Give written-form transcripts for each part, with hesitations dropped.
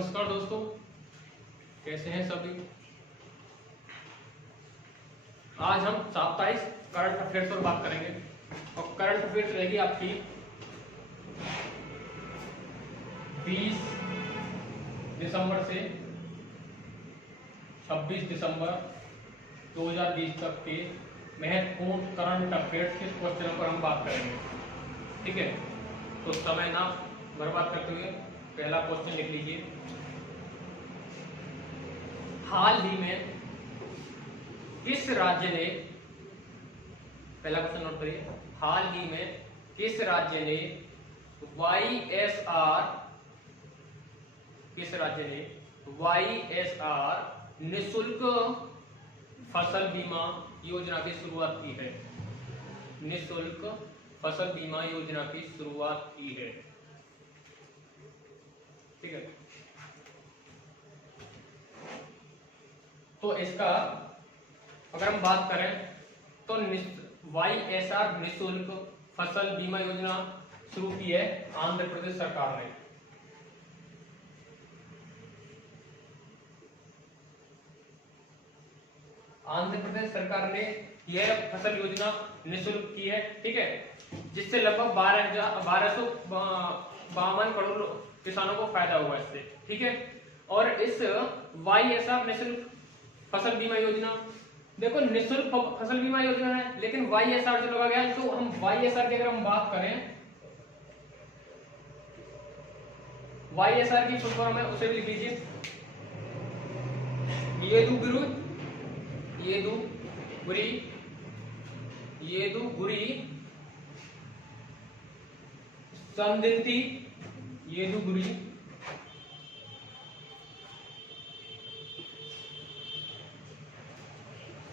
नमस्कार दोस्तों, कैसे हैं सभी। आज हम साप्ताहिक करंट अफेयर्स पर बात करेंगे और करंट अफेयर्स रहेगी आपकी 20 दिसंबर से 26 दिसंबर 2020 तक के महत्वपूर्ण करंट अफेयर्स के क्वेश्चनों पर हम बात करेंगे। ठीक है, तो समय ना बर्बाद करते हुए पहला क्वेश्चन लिख लीजिए। हाल ही में किस राज्य ने, पहला क्वेश्चन नोट करिए, हाल ही में किस राज्य ने वाईएसआर निःशुल्क फसल बीमा योजना की शुरुआत की है। निःशुल्क फसल बीमा योजना की शुरुआत की है। ठीक है, तो इसका अगर हम बात करें तो वाईएसआर निःशुल्क फसल बीमा योजना शुरू की है आंध्र प्रदेश सरकार ने। आंध्र प्रदेश सरकार ने यह फसल योजना निःशुल्क की है। ठीक है, जिससे लगभग 1252 करोड़ किसानों को फायदा हुआ इससे। ठीक है, और इस वाईएसआर निःशुल्क फसल बीमा योजना, देखो निःशुल्क फसल बीमा योजना है लेकिन वाईएसआर जो लगा गया है, तो हम वाईएसआर की अगर हम बात करें, वाईएसआर की फुल फॉर्म है उसे भी लिख लीजिए। येदुगुरी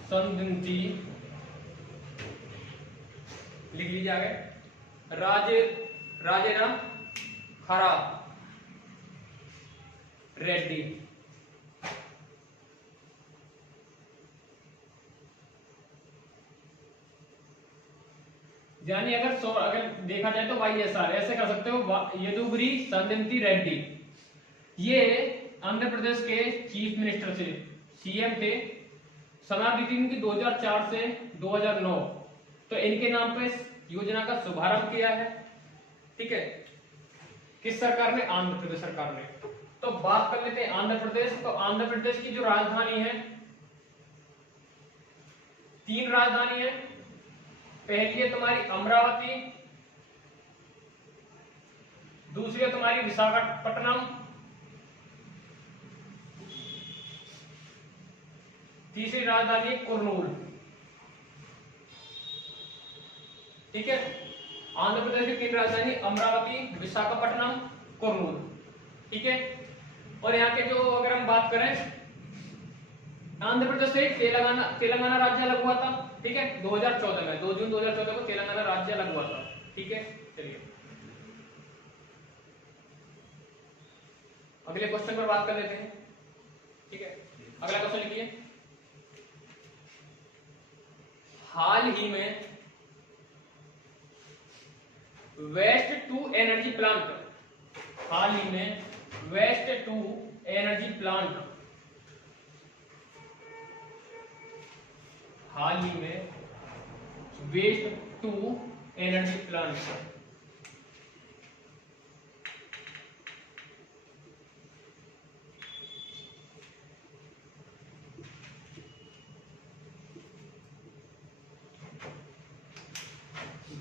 संदिग्धी लिख लीजिए आगे। राजेना खरा रेड्डी। यानी अगर देखा जाए तो वाईएसआर ऐसे कर सकते हो, येदुगुरी संदिग्धी रेड्डी। ये आंध्र प्रदेश के चीफ मिनिस्टर से सीएम थे। समाप्ति थी इनकी 2004 से 2009। तो इनके नाम पे इस योजना का शुभारंभ किया है। ठीक है, किस सरकार ने? आंध्र प्रदेश सरकार ने। तो बात कर लेते हैं आंध्र प्रदेश। तो आंध्र प्रदेश की जो राजधानी है, 3 राजधानी है। पहली है तुम्हारी अमरावती, दूसरी है तुम्हारी विशाखापट्टनम, तीसरी राजधानी कुर्नूल। ठीक है, आंध्र प्रदेश की 3 राजधानी अमरावती, विशाखापट्टनम, कुर्नूल। ठीक है, और यहाँ के जो अगर हम बात करें, आंध्र प्रदेश से तेलंगाना राज्य अलग हुआ था। ठीक है, 2014 में 2 जून 2014 को तेलंगाना राज्य अलग हुआ था। ठीक है, चलिए अगले क्वेश्चन पर बात कर लेते हैं। ठीक है, अगला क्वेश्चन लिखिए। हाल ही में वेस्ट टू एनर्जी प्लांट, हाल ही में वेस्ट टू एनर्जी प्लांट, हाल ही में waste to energy plant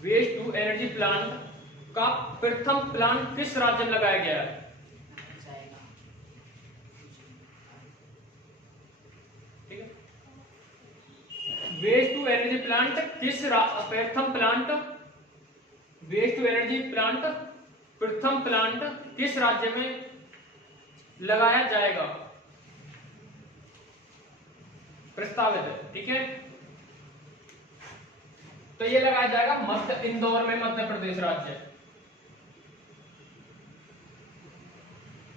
waste to energy plant का प्रथम प्लांट किस राज्य में लगाया गया है? ठीक है, वेस्ट टू एनर्जी प्लांट प्रथम plant, waste to energy plant प्रथम प्लांट किस राज्य में लगाया जाएगा? प्रस्तावित है। ठीक है, तो ये लगाया जाएगा इंदौर में, मध्य प्रदेश राज्य,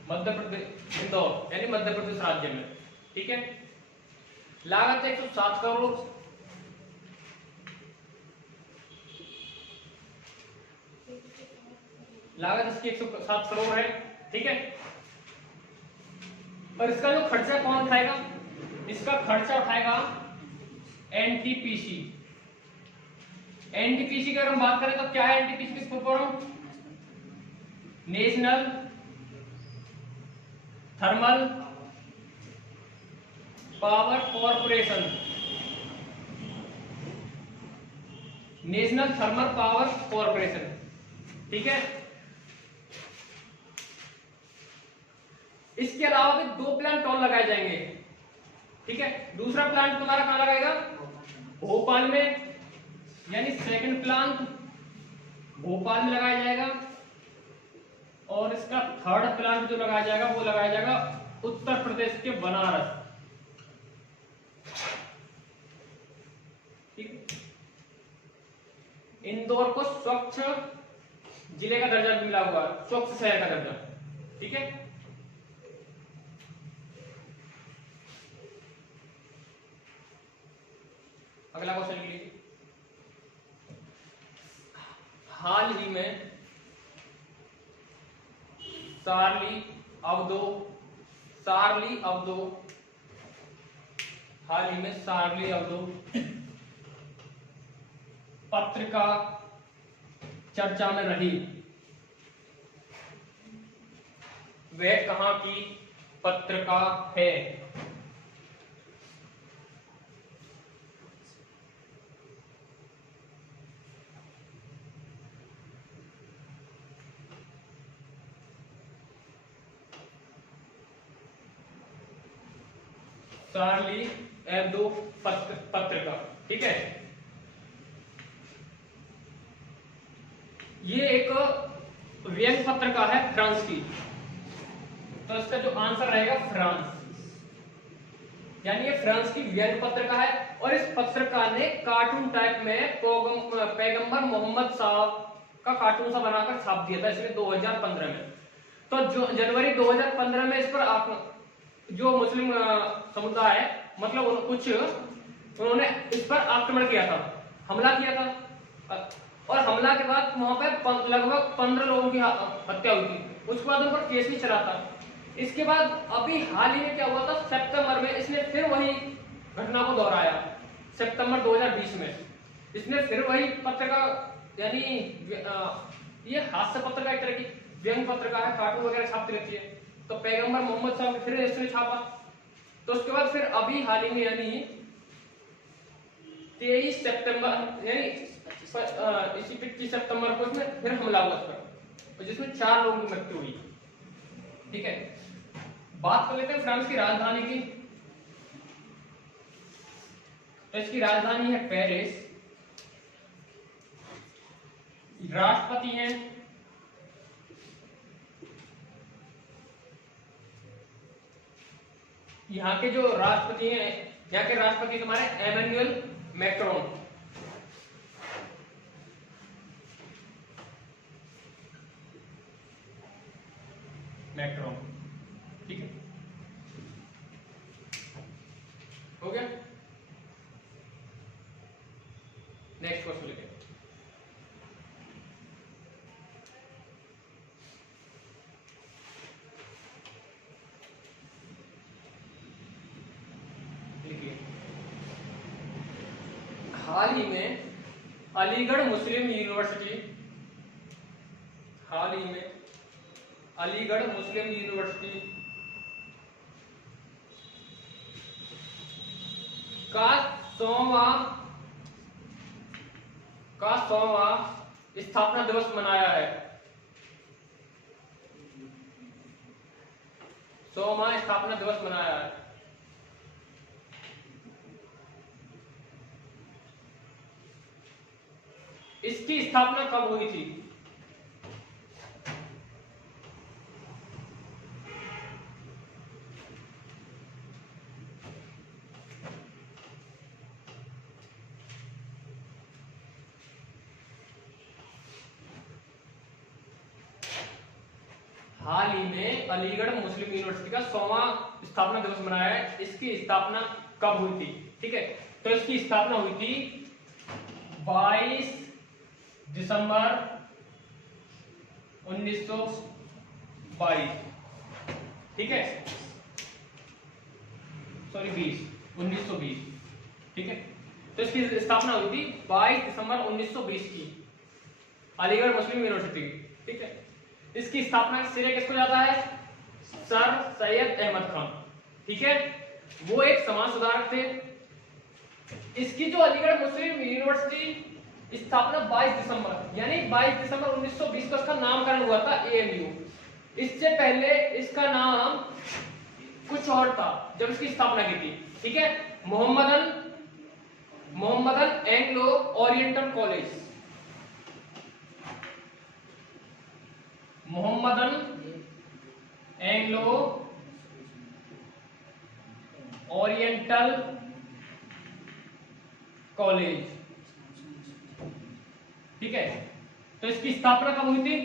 मध्य प्रदेश इंदौर यानी मध्य प्रदेश राज्य में। ठीक है, लागत 107 करोड़, लागत इसकी 107 करोड़ है। ठीक है, और इसका जो खर्चा कौन उठाएगा? इसका खर्चा उठाएगा एनटीपीसी। एनटीपीसी की अगर हम बात करें तो क्या है एनटीपीसी की full form? National thermal power corporation. National thermal power corporation, ठीक है। इसके अलावा भी 2 प्लांट और लगाए जाएंगे, ठीक है। दूसरा प्लांट तुम्हारा कहां लगाएगा? भोपाल में, यानी सेकंड प्लांट भोपाल में लगाया जाएगा। और इसका थर्ड प्लांट जो लगाया जाएगा वो लगाया जाएगा उत्तर प्रदेश के बनारस, ठीक। इंदौर को स्वच्छ जिले का दर्जा मिला हुआ है, स्वच्छ शहर का दर्जा, ठीक है। अगला क्वेश्चन लीजिए। हाल ही में शार्ली अब्दो हाल ही में शार्ली अब्दो पत्रिका चर्चा में रही। वह कहां की पत्रिका है? शार्ली एब्दो पत्रिका, ठीक है। ये एक व्यंग्य पत्रिका है फ्रांस की, तो इसका जो आंसर रहेगा फ्रांस, यानी ये फ्रांस की व्यंग्य पत्रिका है। और इस पत्रिका ने कार्टून टाइप में पैगंबर मोहम्मद साहब का कार्टून सा बनाकर छाप दिया था, इसलिए 2015 में। तो जो जनवरी 2015 में इस पर जो मुस्लिम समुदाय है, मतलब उन्होंने इस पर आक्रमण किया था, हमला किया था। और हमला के बाद वहां पर लगभग 15 लोगों की हत्या हुई थी। उसके बाद उन पर केस भी चला था। इसके बाद अभी हाल ही में क्या हुआ था, सितंबर में इसने फिर वही घटना को दोहराया। सितंबर 2020 में इसने फिर वही पत्रिका, यानी ये हास्य पत्रिका एक तरह की व्यंग्य पत्रिका है, कार्टून वगैरह छापती रहती है। तो पैगंबर मोहम्मद साहब ने फिर इसने छापा। तो उसके बाद फिर अभी हाल ही में यानी 23 सितंबर यानी इसी 25 सितंबर को इसमें फिर हमला हुआ इस पर, जिसमें 4 लोगों की मृत्यु हुई, ठीक है। बात कर लेते हैं फ्रांस की राजधानी की। तो इसकी राजधानी है पेरिस। राष्ट्रपति हैं यहाँ के जो राष्ट्रपति हैं, यहाँ के राष्ट्रपति तुम्हारे एमेनुअल मैक्रोन। ठीक है, हो गया। नेक्स्ट क्वेश्चन लेते हैं। हाल ही में अलीगढ़ मुस्लिम यूनिवर्सिटी का 100वां स्थापना दिवस मनाया है। 100वां स्थापना दिवस मनाया है। इसकी स्थापना कब हुई थी? हाल ही में अलीगढ़ मुस्लिम यूनिवर्सिटी का 100वां स्थापना दिवस मनाया है। इसकी स्थापना कब हुई थी? ठीक है, तो इसकी स्थापना हुई थी 22 दिसंबर 1922। ठीक है, 1920, ठीक है। तो इसकी स्थापना हुई थी 22 दिसंबर 1920 की, अलीगढ़ मुस्लिम यूनिवर्सिटी, ठीक है। इसकी स्थापना का श्रेय किसको जाता है? सर सैयद अहमद खान, ठीक है। वो एक समाज सुधारक थे। इसकी जो अलीगढ़ मुस्लिम यूनिवर्सिटी स्थापना 22 दिसंबर यानी 22 दिसंबर 1920 को इसका नामकरण हुआ था एएमयू। इससे पहले इसका नाम कुछ और था जब इसकी स्थापना की थी, ठीक है। Mohammedan Anglo oriental college, Mohammedan Anglo oriental college, ठीक है। तो इसकी स्थापना कब हुई थी?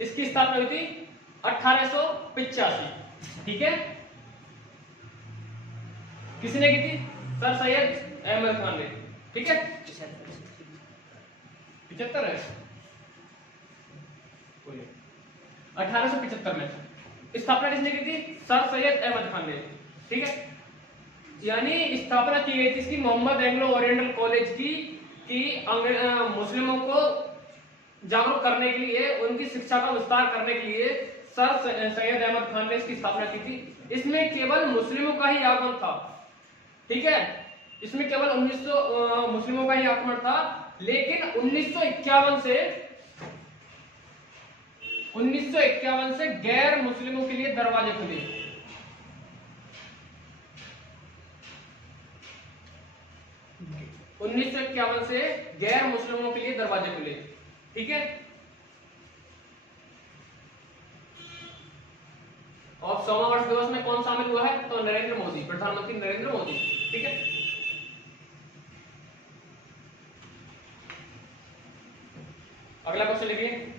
इसकी स्थापना हुई थी 1885, ठीक है। किसने की थी? सर सैयद अहमद खान ने, ठीक है। 75 है 1875 में स्थापना किसने की थी? सर सैयद अहमद खान ने, ठीक है। यानी स्थापना की गई थी इसकी मोहम्मद एंग्लो ओरिएंटल कॉलेज की मुस्लिमों को जागरूक करने के लिए, उनकी शिक्षा का विस्तार करने के लिए सर सैयद अहमद खान ने इसकी स्थापना की थी। इसमें केवल मुस्लिमों का ही आगमन था, ठीक है। इसमें केवल 1900 मुस्लिमों का ही आगमन था, लेकिन 1951 से गैर मुस्लिमों के लिए दरवाजे खुले। 1951 से गैर मुस्लिमों के लिए दरवाजे खुले, ठीक है। और 100वां वर्ष दिवस में कौन शामिल हुआ है? तो नरेंद्र मोदी, प्रधानमंत्री नरेंद्र मोदी, ठीक है। अगला क्वेश्चन लिखिए।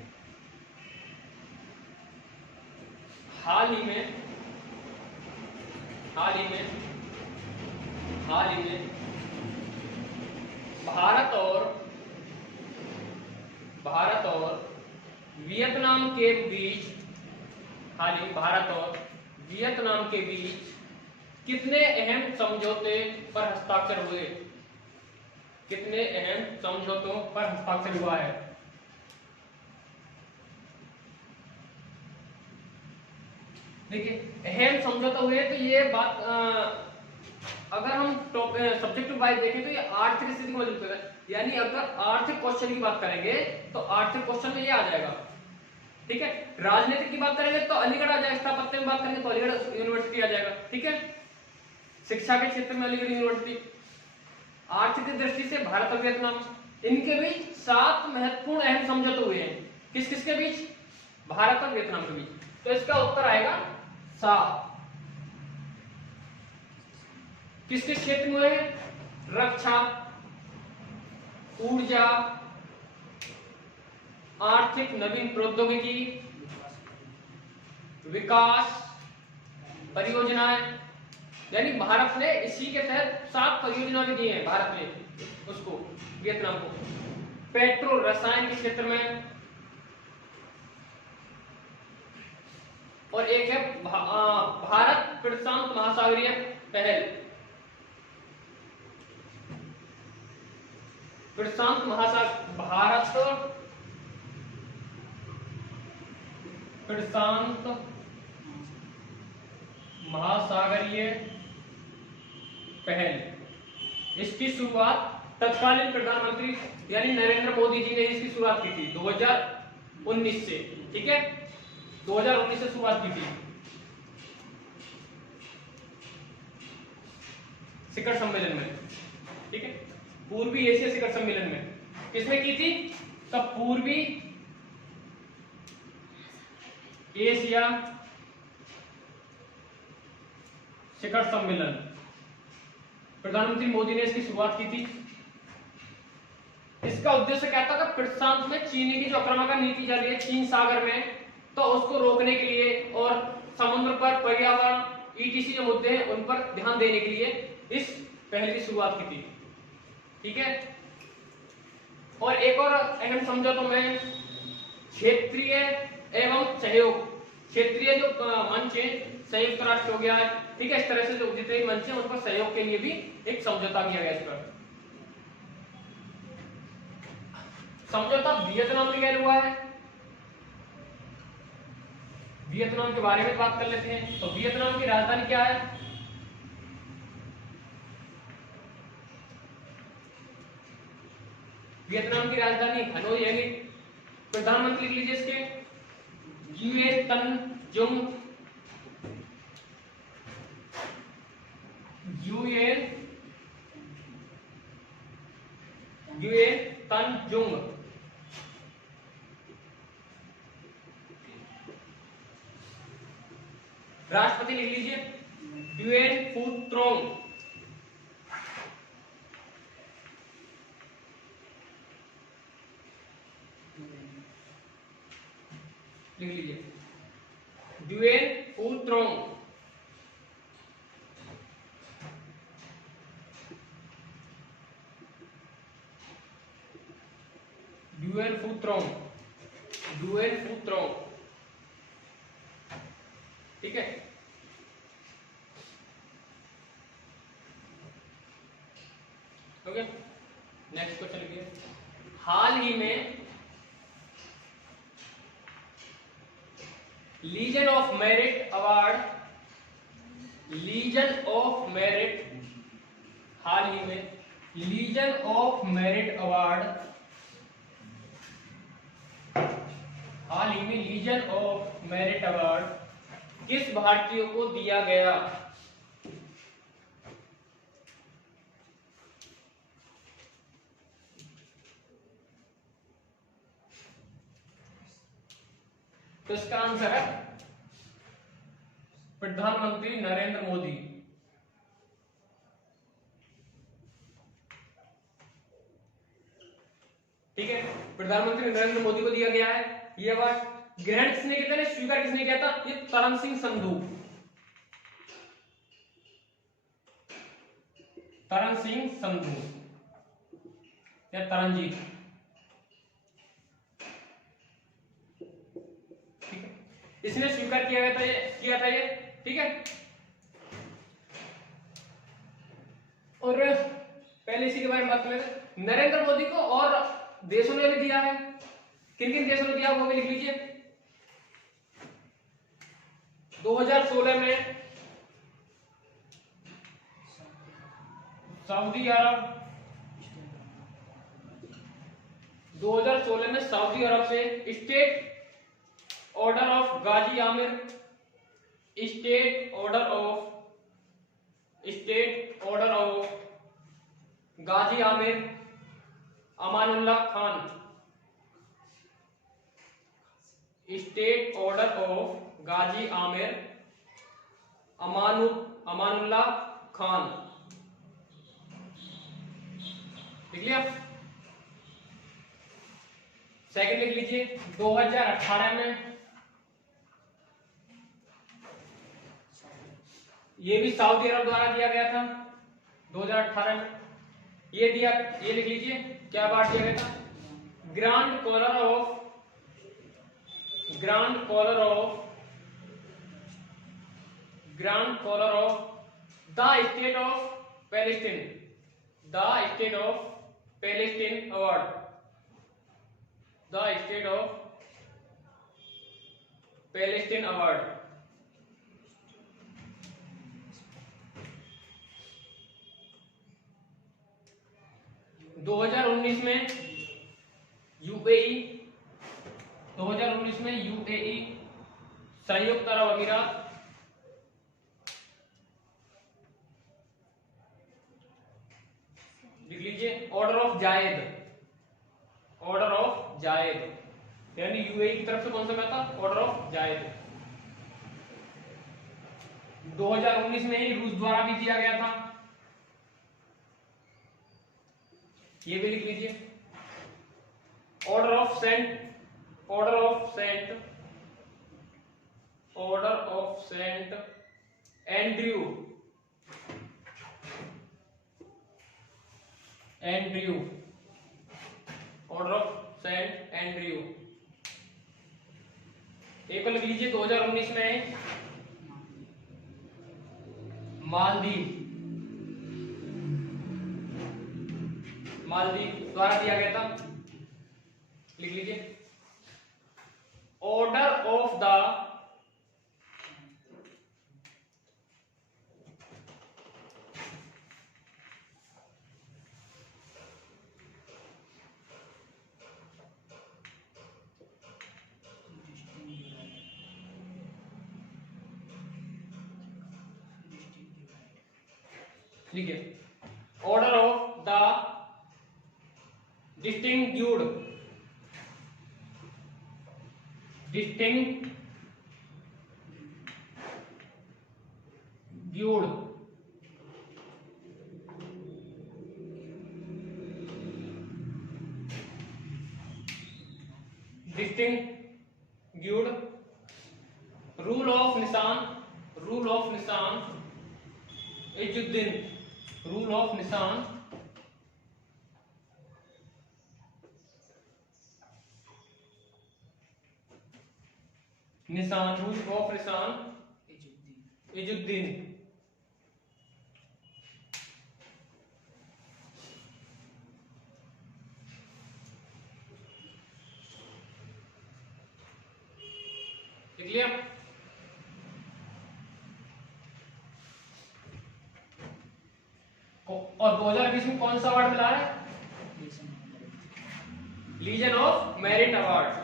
हाल ही में भारत और वियतनाम के बीच कितने अहम समझौते पर हस्ताक्षर हुए? कितने अहम समझौतों पर हस्ताक्षर हुआ है? देखिए, अहम समझौता हुए तो ये बात अगर हम सब्जेक्ट वाइज देखें तो ये आर्थिक स्थिति को मदद करेगा। यानी अगर आर्थिक क्वेश्चन की बात करेंगे तो आर्थिक क्वेश्चन में ये आ जाएगा, ठीक है। राजनीतिक की बात करेंगे तो अलीगढ़ आ जाएगा, स्थापत्य में बात करेंगे तो अलीगढ़ यूनिवर्सिटी आ जाएगा, ठीक है। शिक्षा के क्षेत्र में अलीगढ़ यूनिवर्सिटी। आर्थिक दृष्टि से भारत और वियतनाम, इनके बीच 7 महत्वपूर्ण अहम समझौते हुए हैं। किस किस के बीच? भारत और वियतनाम के बीच। तो इसका उत्तर आएगा 7। किसके क्षेत्र में है? रक्षा, ऊर्जा, आर्थिक नवीन प्रौद्योगिकी, विकास, परियोजनाएं। यानी भारत ने इसी के तहत 7 परियोजना भी दी है भारत ने उसको, वियतनाम को। पेट्रो रसायन के क्षेत्र में, और एक है भारत प्रशांत महासागरीय पहल। भारत प्रशांत महासागरीय पहल। इसकी शुरुआत तत्कालीन प्रधानमंत्री यानी नरेंद्र मोदी जी ने इसकी शुरुआत की थी 2019 से, ठीक है। 2019 से शुरुआत की थी शिखर सम्मेलन में, ठीक है। पूर्वी एशिया शिखर सम्मेलन में किसने की थी? तब पूर्वी एशिया शिखर सम्मेलन प्रधानमंत्री मोदी ने इसकी शुरुआत की थी। इसका उद्देश्य क्या था? प्रशांत में चीनी की जो आक्रामक नीति चल रही है चीन सागर में, तो उसको रोकने के लिए और समुद्र पर पर्यावरण ईटीसी जो मुद्दे हैं उन पर ध्यान देने के लिए इस पहल की शुरुआत की थी, ठीक है। और एक और अहम समझौतों में क्षेत्रीय एवं सहयोग क्षेत्रीय जो मंच है, संयुक्त राष्ट्र हो गया है, ठीक है, इस तरह से जो जितने भी मंच है उन पर सहयोग के लिए भी एक समझौता किया गया। इस पर समझौता वियतनाम में क्या हुआ है, वियतनाम के बारे में बात कर लेते हैं। तो वियतनाम की राजधानी क्या है, वियतनाम की राजधानी हनोई है। प्रधानमंत्री लिख लीजिए इसके, युए तन जुंग, युए तन जुंग। राष्ट्रपति लिख लीजिए, ड्यूएन फू ट्रोंग। लिख लीजिए, ड्यूएन फू ट्रोंग। ड्यूएन फू ट्रोंग, ड्यूएन फू ट्रोंग, ठीक है। ओके, नेक्स्ट क्वेश्चन लिखिए। हाल ही में Legion of merit award, legion of Merit, हाल ही में लीजन ऑफ मेरिट अवार्ड, हाल ही में लीजन ऑफ मेरिट अवार्ड किस भारतीय को दिया गया, तो इसका आंसर है प्रधानमंत्री नरेंद्र मोदी। ठीक है, प्रधानमंत्री नरेंद्र मोदी को दिया गया है ये अवार्ड। ग्रहण किसने किया था, स्वीकार किसने किया था, ये तरन सिंह संधू, तरन सिंह संधू या तरनजीत, ठीक है, इसने स्वीकार किया गया था, ये किया था ये, ठीक है। और पहले इसी के बारे में बात करें, नरेंद्र मोदी को और देशों ने भी दिया है, किन किन देशों ने दिया वो भी लिख लीजिए। 2016 में सऊदी अरब, 2016 में सऊदी अरब से state order of Ghazi Amir, state order of Ghazi Amir Amanullah Khan, state order of Ghazi Amir Amanullah Khan, लिख लिया। सेकंड लिख लीजिए, 2018 में ये भी सऊदी अरब द्वारा दिया गया था, 2018 में ये दिया, ये लिख लीजिए क्या अवार्ड दिया गया था, grand collar of the state of Palestine, the state of Palestine award, the state of Palestine award. दो 2019 में यूएई, 2019 में यूएई संयुक्त अरब अमीरात, लिख लीजिए order of Zayed, order of Zayed, यानी यूएई की तरफ से कौन सा मिला था, ऑर्डर ऑफ जायद। 2019 में ही रूस द्वारा भी दिया गया था, ये भी लिख लीजिए। Order of Saint Andrew, order of Saint Andrew. एक को लिख लीजिए 2019 में मालदीव द्वारा दिया गया था। लिख लीजिए ऑर्डर ऑफ द लिखिए order of the distinguished rule of Nishan Izzuddin rule of Nishan Izzuddin लिख लिया। और 2020 में कौन सा अवार्ड मिला है? Legion of merit award.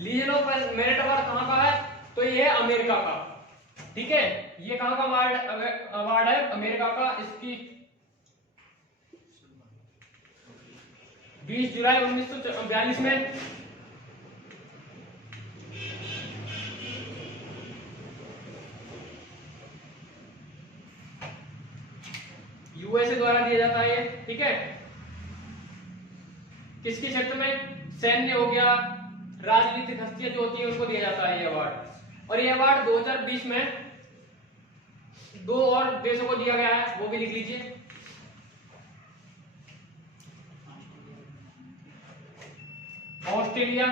Legion of merit award कहां का है? तो ये है अमेरिका का। ठीक है, ये कहां का अवार्ड है? अमेरिका का। इसकी 20 जुलाई 1942 में यूएसए द्वारा दिया जाता है ये। ठीक है, किसके क्षेत्र में? सैन्य हो गया, राजनीतिक हस्तियां जो होती है उनको दिया जाता है ये अवार्ड। और ये अवार्ड 2020 में 2 और देशों को दिया गया है, वो भी लिख लीजिए। Australia,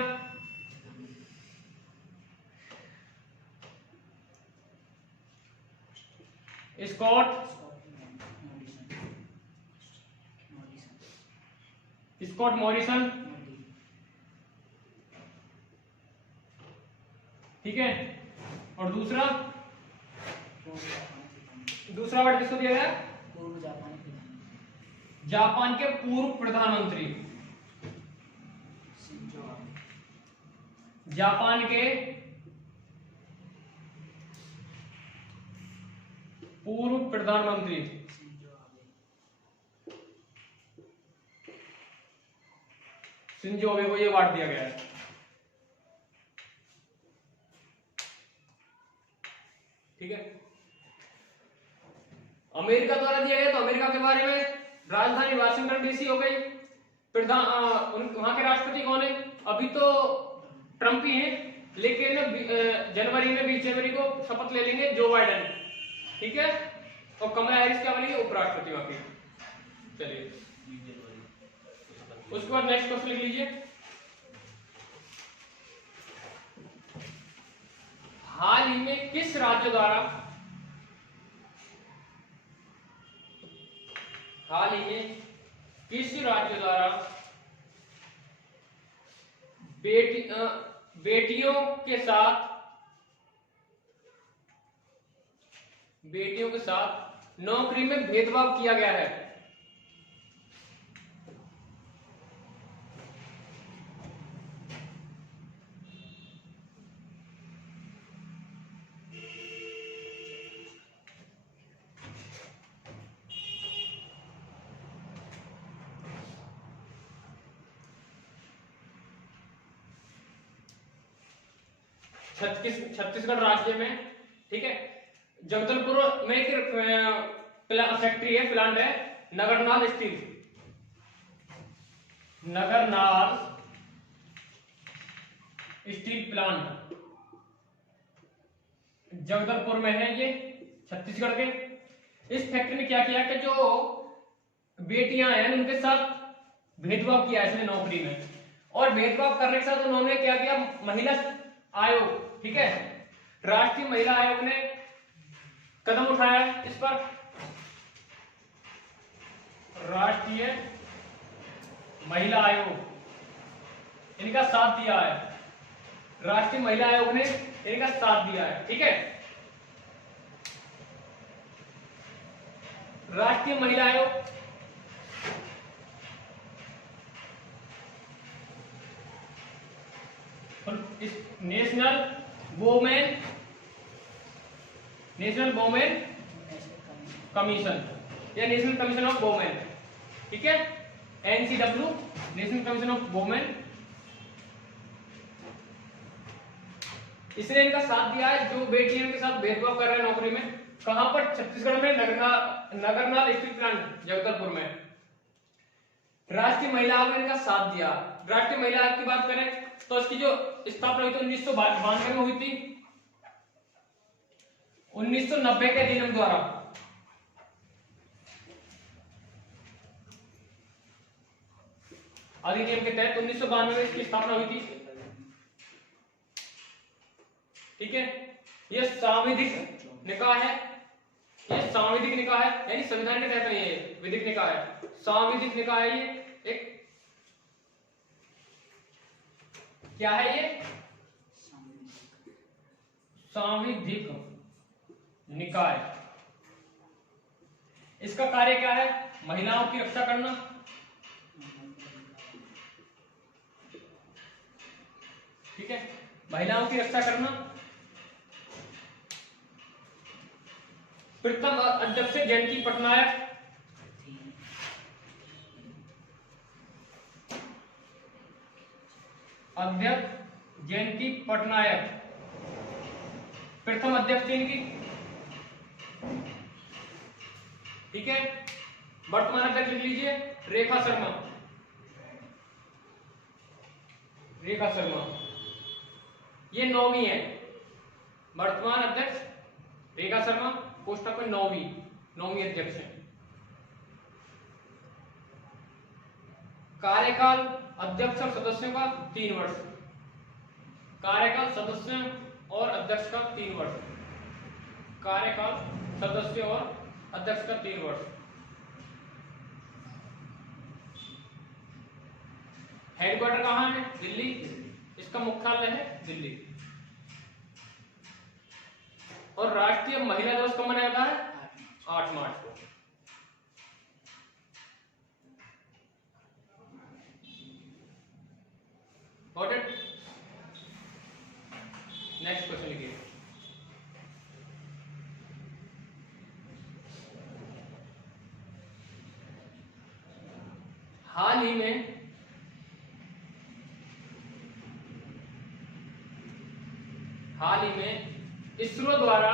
Scott Morrison. ठीक है, और दूसरा अवार्ड किसको दिया गया? जापान के पूर्व प्रधानमंत्री, जापान के पूर्व प्रधानमंत्री शिंजो आबे को ये अवार्ड दिया गया है। ठीक है, अमेरिका द्वारा दिया गया। तो अमेरिका के बारे में राजधानी वाशिंगटन डीसी हो गई। वहां के राष्ट्रपति कौन है? अभी तो ट्रंप ही है, लेकिन जनवरी में 20 जनवरी को शपथ ले लेंगे जो बाइडेन। ठीक है, और कमला हैरिस क्या बनेगी? उपराष्ट्रपति वहां की। चलिए, उसके बाद नेक्स्ट क्वेश्चन लिख लीजिए। हाल ही में किस राज्य द्वारा बेटियों के साथ नौकरी में भेदभाव किया गया है? छत्तीसगढ़ राज्य में। ठीक है, जगदलपुर में एक फैक्ट्री है, प्लांट है, नगरनाल स्टील प्लांट जगदलपुर में है ये। छत्तीसगढ़ के। इस फैक्ट्री ने क्या किया कि जो बेटियां हैं उनके साथ भेदभाव किया इसने नौकरी में, और भेदभाव करने के साथ उन्होंने क्या किया, महिला आयोग, ठीक है, राष्ट्रीय महिला आयोग ने कदम उठाया इस पर, राष्ट्रीय महिला आयोग इनका साथ दिया है, राष्ट्रीय महिला आयोग ने इनका साथ दिया है, ठीक है। राष्ट्रीय महिला आयोग नेशनल वुमेन कमीशन या नेशनल कमीशन ऑफ वुमेन, ठीक है, NCW, national commission of women, इसने इनका साथ दिया है जो बेटियों के साथ भेदभाव कर रहे हैं नौकरी में। कहां पर? छत्तीसगढ़ में, नगरनाल स्टील प्लांट जगदलपुर में। राष्ट्रीय महिला आयोग ने इनका साथ दिया। राष्ट्रीय महिला आयोग की बात करें तो इसकी जो स्थापना हुई थी 1992 में हुई थी, 1990 के अधिनियम द्वारा। अधिनियम के तहत 1992 में इसकी स्थापना हुई थी, ठीक है। यह सांविधिक निकाय है, यह सांविधिक निकाय है, यानी संविधान के तहत नहीं है, विधिक निकाय है, सांविधिक निकाय है। ये एक क्या है? ये सांविधिक निकाय। इसका कार्य क्या है? महिलाओं की रक्षा करना, ठीक है, महिलाओं की रक्षा करना। प्रथम अध्यक्ष जयंती पटनायक, अध्यक्ष जयंती पटनायक प्रथम अध्यक्ष इनकी, ठीक है। वर्तमान अध्यक्ष लिख लीजिए रेखा शर्मा, रेखा शर्मा, ये 9वीं है। वर्तमान अध्यक्ष रेखा शर्मा, पोस्ट नंबर 9वीं अध्यक्ष है। कार्यकाल अध्यक्ष और सदस्यों का 3 वर्ष, कार्यकाल सदस्यों और अध्यक्ष का 3 वर्ष, कार्यकाल सदस्यों और अध्यक्ष का 3 वर्ष। हेडक्वार्टर कहां है? दिल्ली, इसका मुख्यालय है दिल्ली। और राष्ट्रीय महिला दिवस कब मनाया जाता है? 8 मार्च को। Got it? नेक्स्ट क्वेश्चन लिखिए। हाल ही में इसरो द्वारा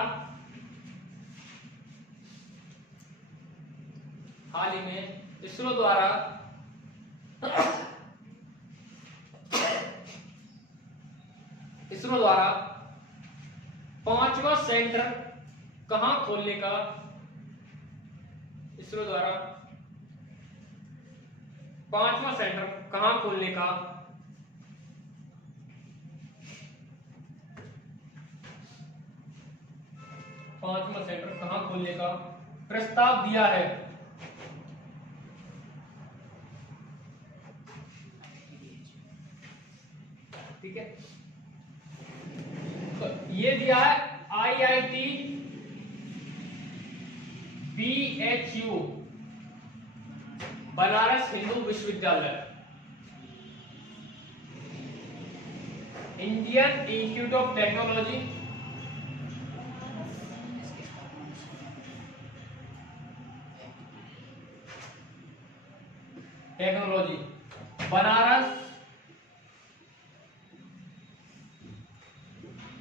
इसरो द्वारा 5वां सेंटर कहां खोलने का, इसरो द्वारा 5वां सेंटर कहां खोलने का प्रस्ताव दिया है? ठीक है, तो ये दिया है IIT BHU, बनारस हिंदू विश्वविद्यालय, Indian institute of technology, Banaras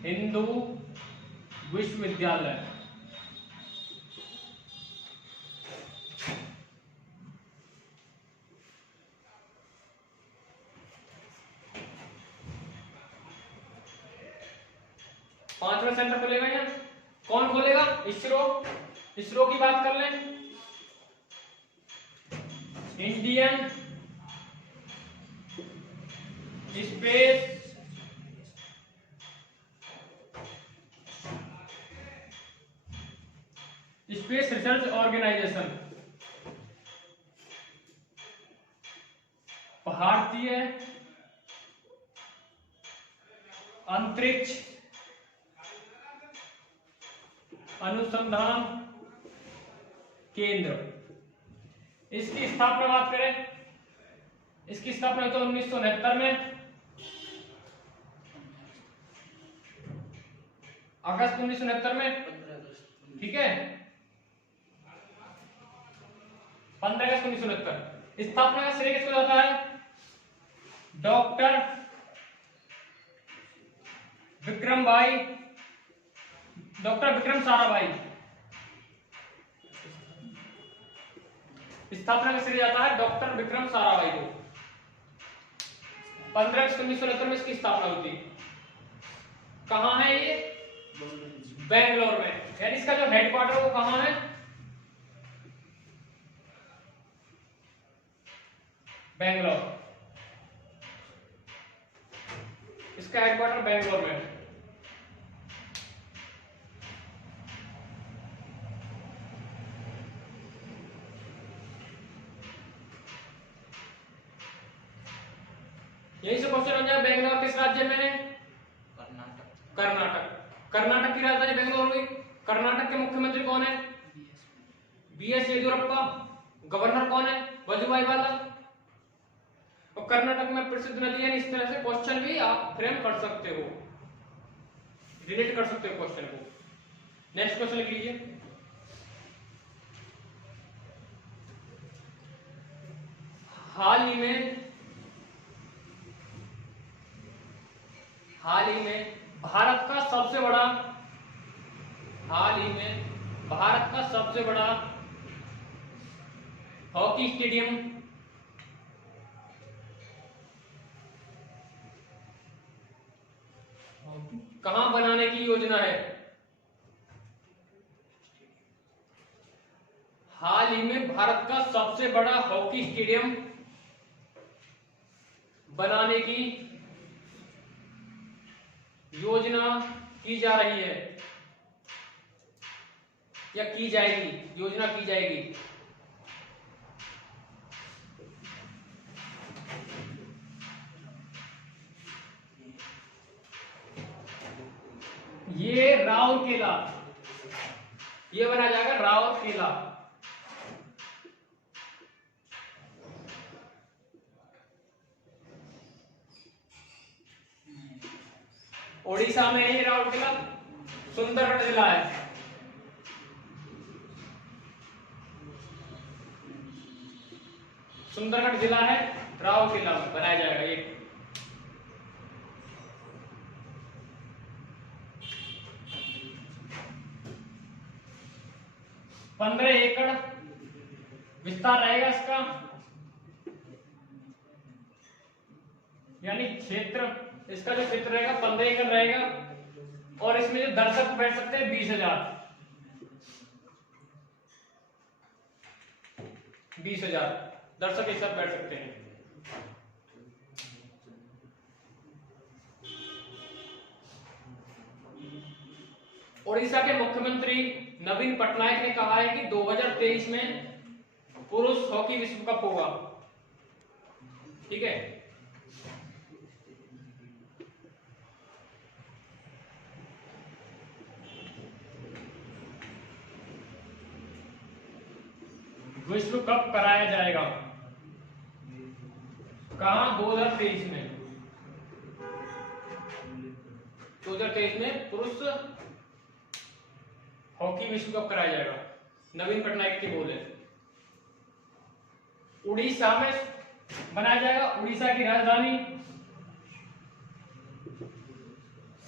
Hindu विश्वविद्यालय। पांचवा सेंटर खुलेगा यहाँ, कौन खोलेगा? इसरो। इसरो की बात कर लें, Indian space space research organisation, भारतीय अंतरिक्ष अनुसंधान केंद्र, इसकी स्थापना बात करें, इसकी स्थापना हुई तो 1969 में, अगस्त 1969 में, ठीक है, 15 अगस्त 1969। स्थापना का श्रेय किसको जाता है? डॉक्टर विक्रम साराभाई। स्थापना का श्रेय जाता है डॉक्टर विक्रम साराभाई को। 15 अगस्त 1969 में इसकी स्थापना हुई थी। कहां है ये? बेंगलोर में। यानी इसका जो हेडक्वार्टर वो कहां है? बेंगलोर। इसका हेडक्वार्टर बेंगलोर में है। यही से क्वेश्चन बन जाए, बेंगलोर किस राज्य में है? कर्नाटक। कर्नाटक की राजधानी बेंगलोर हुई। कर्नाटक के मुख्यमंत्री कौन है? बीएस येदियुरप्पा। गवर्नर कौन है? वजुभाई वाला। और कर्नाटक में प्रसिद्ध नदी है। इस तरह से क्वेश्चन भी आप फ्रेम कर सकते हो, रिलेट कर सकते हो क्वेश्चन को। नेक्स्ट क्वेश्चन लिख लीजिए। हाल ही में भारत का सबसे बड़ा हॉकी स्टेडियम कहां बनाने की योजना है? हाल ही में भारत का सबसे बड़ा हॉकी स्टेडियम बनाने की योजना की जा रही है या की जाएगी? योजना की जाएगी। ये राउरकेला, ये बना जाएगा राउरकेला। ओडिशा में है राउरकेला, सुंदरगढ़ जिला है। सुंदरगढ़ जिला है, राउरकेला में बनाया जाएगा ये। पंद्रह एकड़ विस्तार रहेगा इसका, यानी क्षेत्र, इसका जो क्षेत्र रहेगा 15 एकड़ रहेगा। और इसमें जो दर्शक बैठ सकते हैं 20,000 दर्शक एक साथ बैठ सकते हैं। ओडिशा के मुख्यमंत्री नवीन पटनायक ने कहा है कि 2023 में पुरुष हॉकी विश्व कप होगा। ठीक है, विश्व कप कराया जाएगा। कहां? 2023 में। 2023 में पुरुष हॉकी विश्व कप कराया जाएगा, नवीन पटनायक की बोल है। उड़ीसा में बनाया जाएगा। उड़ीसा की राजधानी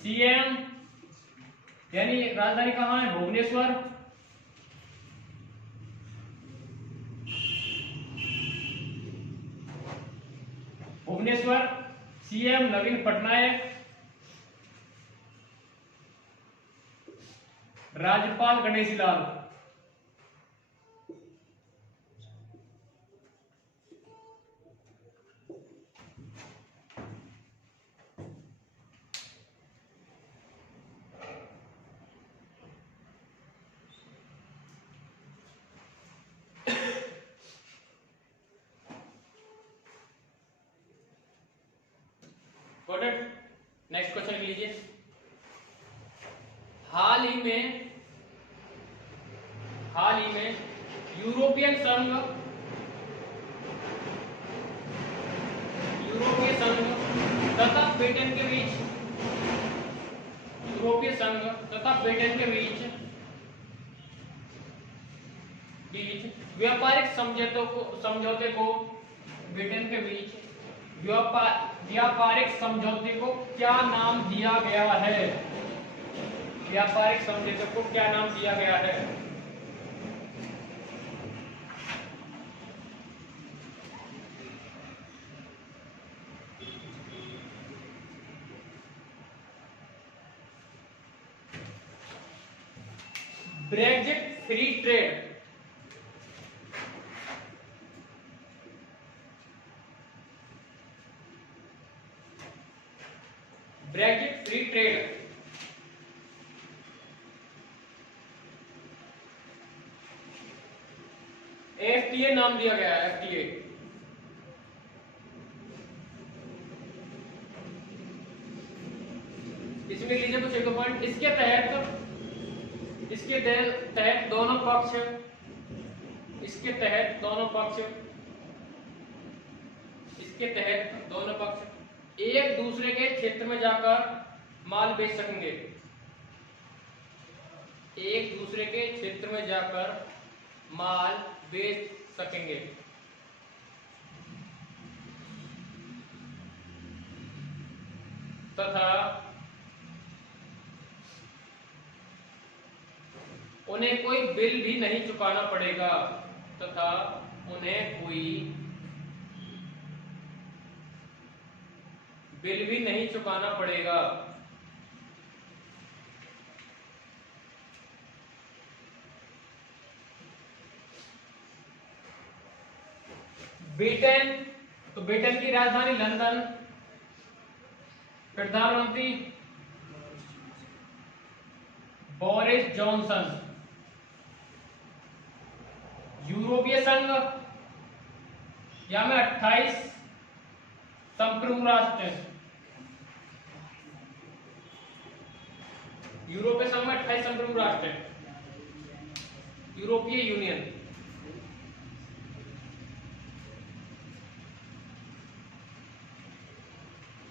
सीएम, यानी राजधानी कहां है? भुवनेश्वर। भुवनेश्वर, सीएम नवीन पटनायक। राज्यपाल Ganesh Lal. Got it? Next question लीजिए। हाल ही में यूरोपीय संघ तथा ब्रिटेन के बीच व्यापारिक समझौते को ब्रिटेन के बीच व्यापारिक समझौते को क्या नाम दिया गया है? व्यापारिक समझौते को क्या नाम दिया गया है? Brexit free trade. Brexit free trade. FTA नाम दिया गया है, एफटीए। इसमें लीजिए कुछ एक पॉइंट। इसके तहत दोनों पक्ष एक दूसरे के क्षेत्र में जाकर माल बेच सकेंगे। एक दूसरे के क्षेत्र में जाकर माल बेच सकेंगे। तथा उन्हें कोई बिल भी नहीं चुकाना पड़ेगा। ब्रिटेन की राजधानी लंदन। प्रधानमंत्री बोरिस जॉनसन। यूरोपीय संघ या में 28 संप्रभु राष्ट्र। यूरोपीय संघ में 28 संप्रभु राष्ट्र। यूरोपीय यूनियन।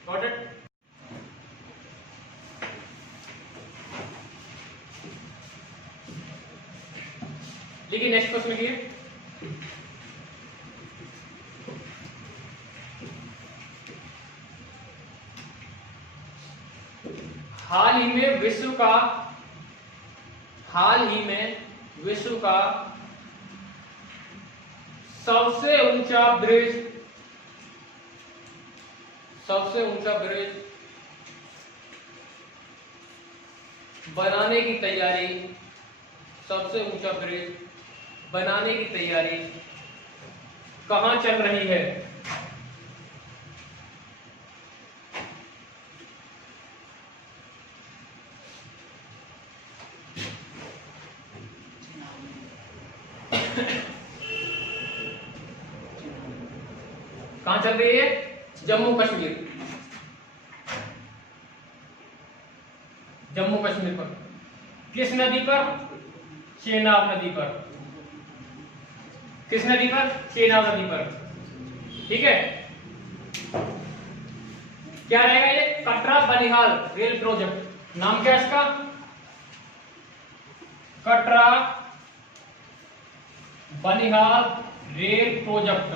Got it? देखिए नेक्स्ट क्वेश्चन लिखिए। हाल ही में विश्व का सबसे ऊंचा ब्रिज बनाने की तैयारी कहां चल रही है? कहां चल रही है? जम्मू कश्मीर पर। किस नदी पर? चेनाब नदी पर। किस नदी पर? चेनाब नदी पर। ठीक है। क्या रहेगा ये? Katra Banihal rail project. नाम क्या है इसका? Katra Banihal rail project.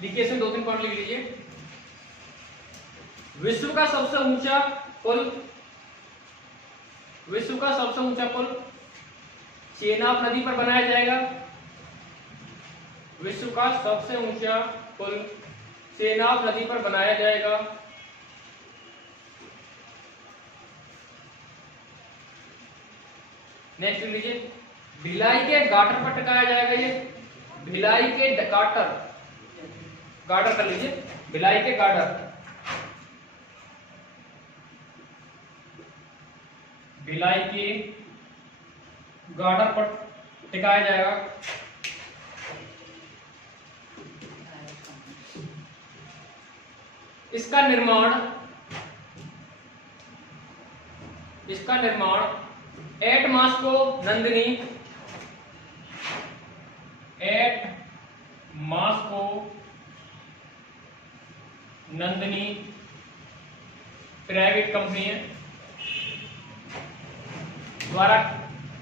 लिखिए, इसमें 2-3 पॉइंट लिख लीजिए। विश्व का सबसे ऊंचा पुल चेनाब नदी पर बनाया जाएगा। विश्व का सबसे ऊंचा पुल चेनाब नदी पर बनाया जाएगा। नेक्स्ट लीजिए, भिलाई के गाटर पर टिकाया जाएगा। ये भिलाई के गाटर, गाटर कर लीजिए, भिलाई के गाटर, भिलाई के गाटर पर टिकाया जाएगा। इसका निर्माण at Moscow Nandini, at Moscow Nandini private company है द्वारा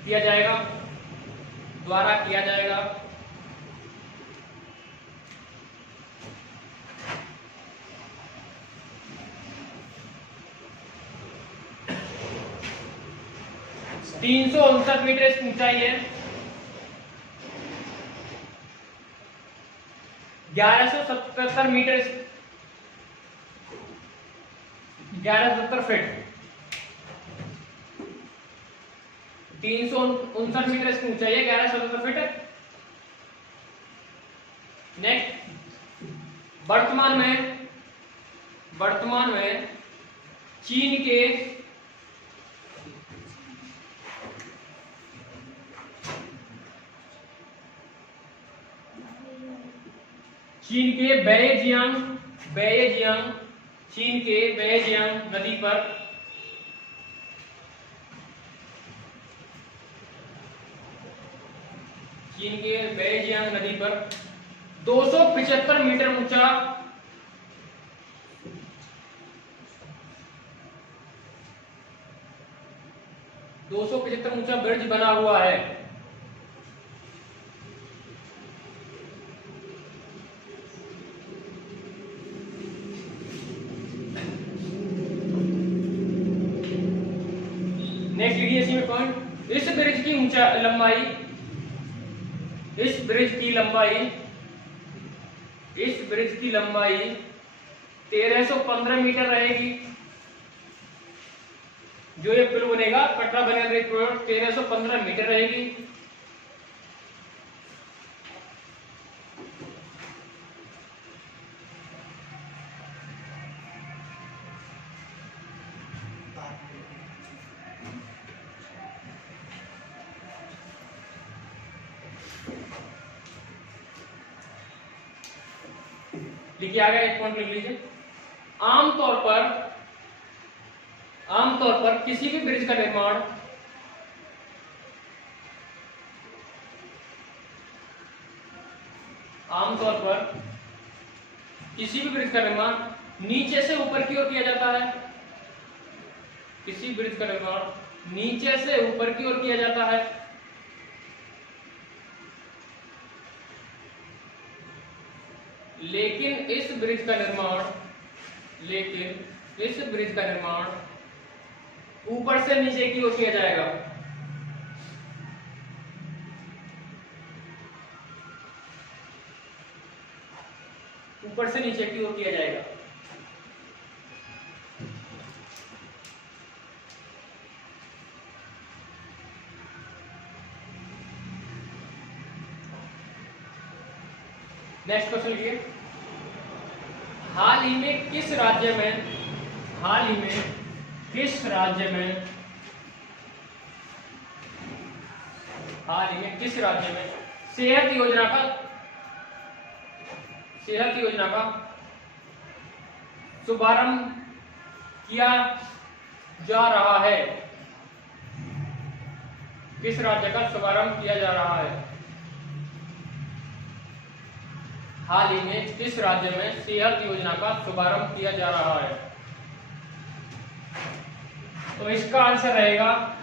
किया जाएगा। 359 मीटर इसकी ऊंचाई है। 1177 मीटर, 1170 फीट, 359 मीटर इसकी ऊंचाई है, 1170 फीट। नेक्स्ट, वर्तमान में चीन के बेइजियांग नदी पर चीन के बेइजियांग नदी पर 275 मीटर ऊंचा 275 ऊंचा ब्रिज बना हुआ है। नेक्स्ट लीजिए इसी में पॉइंट, इस ब्रिज की लंबाई, इस ब्रिज की लंबाई 1315 मीटर रहेगी। जो ये पुल बनेगा, कटरा बनेगा ब्रिज पुल, 1315 मीटर रहेगी। लिखिए आगे एक पॉइंट लिख लीजिए, आमतौर पर किसी भी ब्रिज का निर्माण नीचे से ऊपर की ओर किया जाता है। किसी ब्रिज का निर्माण नीचे से ऊपर की ओर किया जाता है। लेकिन इस ब्रिज का निर्माण ऊपर से नीचे की ओर किया जाएगा। ऊपर से नीचे की ओर किया जाएगा। नेक्स्ट क्वेश्चन लिखिए, हाल ही में किस राज्य में सेहत योजना का शुभारंभ किया जा रहा है? किस राज्य का शुभारंभ किया जा रहा है? हाल ही में किस राज्य में सेहत योजना का शुभारंभ किया जा रहा है? तो इसका आंसर रहेगा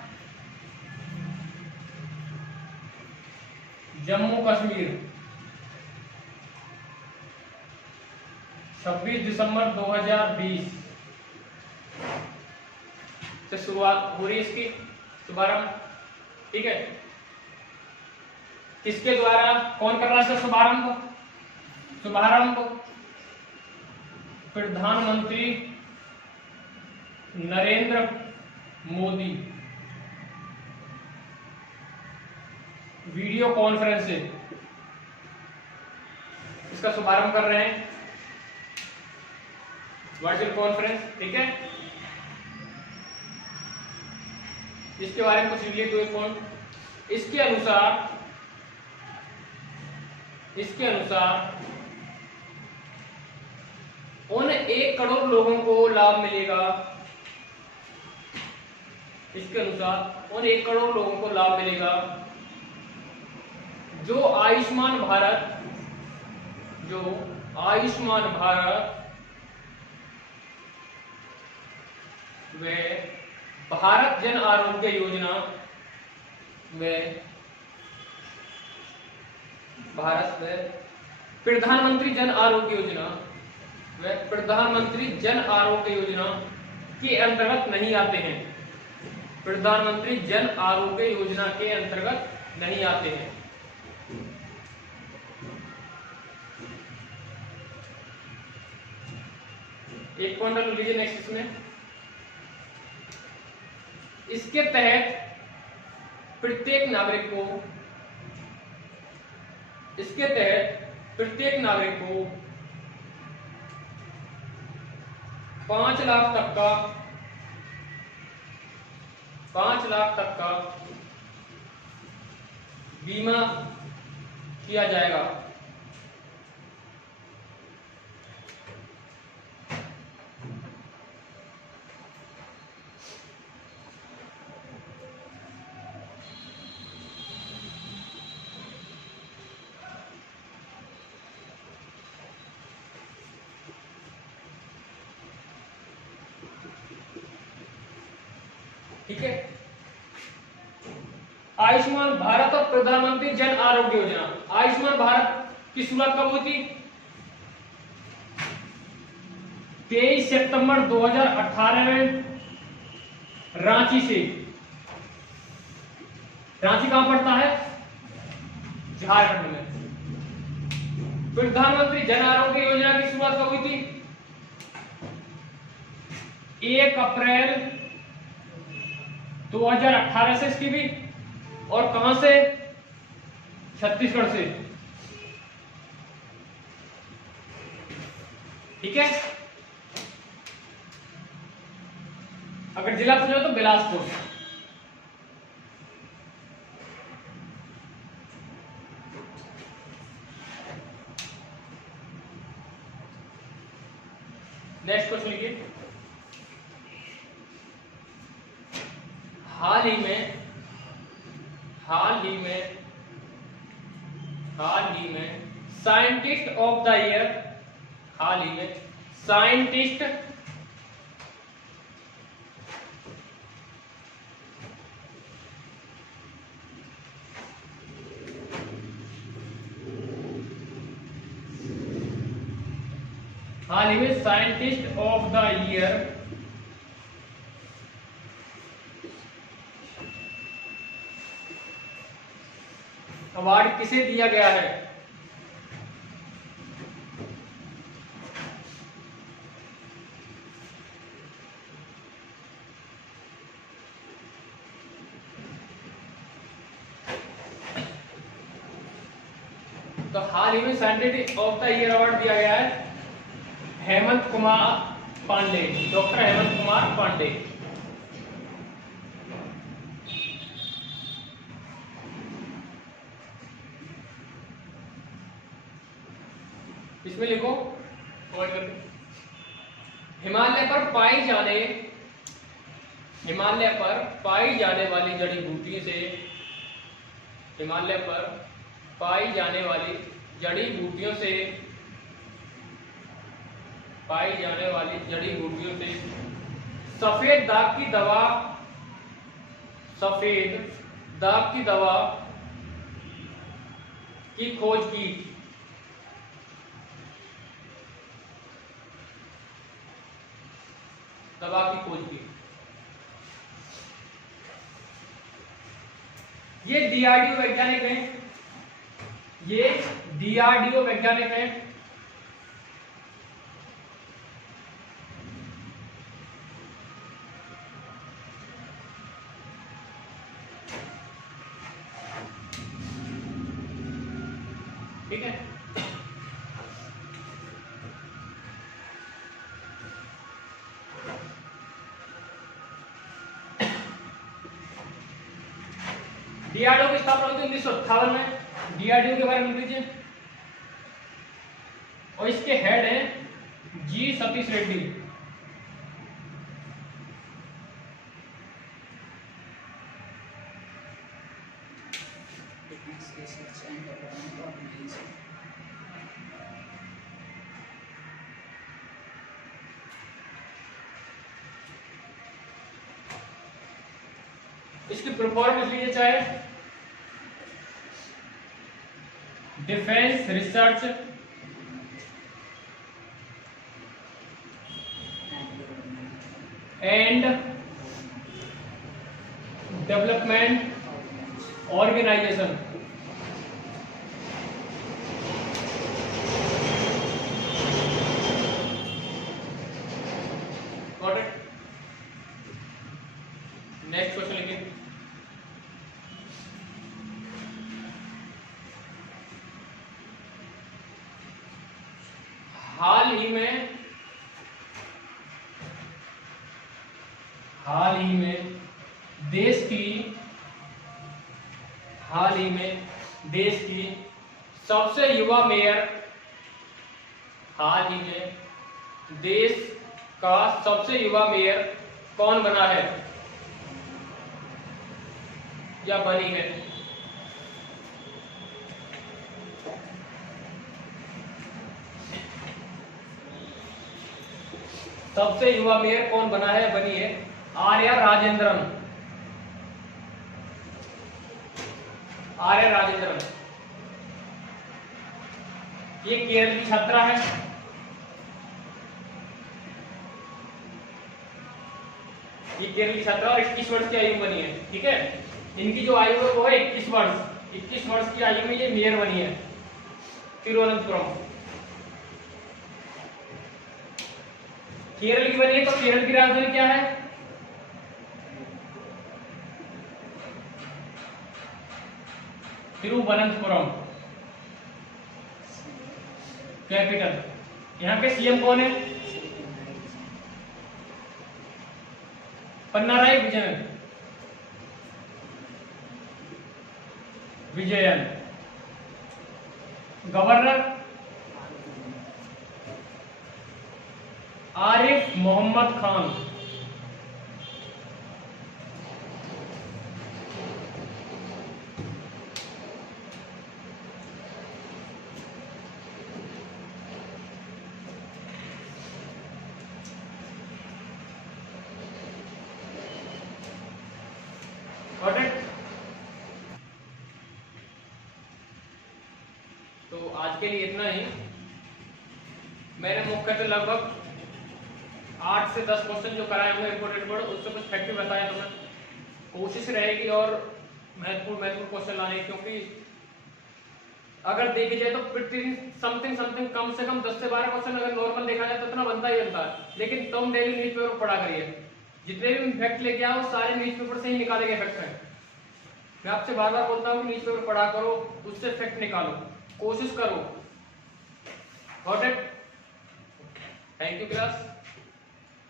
जम्मू कश्मीर। 26 दिसंबर 2020 से शुरुआत हो रही है इसकी शुभारंभ। ठीक है, किसके द्वारा, कौन कर रहा है शुभारंभ? शुभारंभ प्रधानमंत्री नरेंद्र मोदी वीडियो कॉन्फ्रेंस से इसका शुभारंभ कर रहे हैं, वर्चुअल कॉन्फ्रेंस। ठीक है, इसके बारे में कुछ लिख दो कौन। इसके अनुसार उन 1 करोड़ लोगों को लाभ मिलेगा, इसके अनुसार उन 1 करोड़ लोगों को लाभ मिलेगा जो आयुष्मान भारत व भारत जन आरोग्य योजना प्रधानमंत्री जन आरोग्य योजना के अंतर्गत नहीं आते हैं, प्रधानमंत्री जन आरोग्य योजना के अंतर्गत नहीं आते हैं। एक पॉइंट ले लीजिए नेक्स्ट। इसमें इसके तहत प्रत्येक नागरिक को 5 लाख तक का बीमा किया जाएगा। ठीक है, आयुष्मान भारत और प्रधानमंत्री जन आरोग्य योजना। आयुष्मान भारत की शुरुआत कब हुई थी? 23 सितंबर 2018 में रांची से। रांची कहां पड़ता है? झारखंड में। प्रधानमंत्री जन आरोग्य योजना की शुरुआत कब हुई थी? 1 अप्रैल 2018 से इसकी भी, और कहां से? छत्तीसगढ़ से। ठीक है, अगर जिला पूछो तो बिलासपुर। नेक्स्ट क्वेश्चन लिखिए। हाल ही में scientist of the year, scientist of the year award किसे दिया गया है? तो हाल ही में scientist of the year award दिया गया है हेमंत कुमार पांडे, डॉक्टर हेमंत कुमार पांडे। इसमें लिखो हिमालय पर पाई जाने वाली जड़ी बूटियों से, हिमालय पर पाई जाने वाली जड़ी बूटियों से सफेद दाग की दवा की खोज की। ये डीआरडीओ वैज्ञानिक हैं, ये डीआरडीओ वैज्ञानिक है। ठीक है, डीआरडीओ की स्थापना हुई थी 1958 में। डीआरडीओ के बारे में लिख लीजिए। और इसके हेड हैं जी सतीश रेड्डी। इसकी परफॉर्मेंस लीजिए चाहे defence research and development organisation. Got it? Next question लिखिए। हाल ही में देश की सबसे युवा मेयर, हाल ही में देश का सबसे युवा मेयर कौन बना है या बनी है? सबसे युवा मेयर कौन बना है, बनी है? आर्या राजेंद्रन। आर्या राजेंद्रन ये केरल की छात्रा है। ये केरल की छात्रा और 21 वर्ष की आयु में बनी है। ठीक है, इनकी जो आयु है वो है 21 वर्ष। 21 वर्ष की आयु में ये मेयर बनी है तिरुवनंतपुरम। केरल की बनी है, तो केरल की राजधानी क्या है? तिरुवनंतपुरम कैपिटल। यहाँ के सीएम कौन है? पन्नाराई विजयन। गवर्नर आरिफ मोहम्मद खान। तो आज के लिए इतना ही। मैंने मुख्यतः लगभग 8 से 10 क्वेश्चन जो कराए हुए इंपोर्टेंट वर्ड, उससे कुछ फैक्ट भी बताया। तो मैं कोशिश रहेगी और महत्वपूर्ण क्वेश्चन लाने, क्योंकि अगर देखी जाए तो समथिंग कम से कम 10 से 12 क्वेश्चन अगर नॉर्मल देखा जाए तो इतना बनता ही बनता है। लेकिन तुम डेली न्यूज़पेपर पढ़ा करिए, जितने भी फैक्ट लेके आओ सारे न्यूज़पेपर से ही निकाले गए फैक्ट हैं। मैं आपसे बार बार बोलता हूँ कि न्यूज़पेपर पढ़ा करो, उससे फैक्ट निकालो, कोशिश करो। Got it? Thank you class.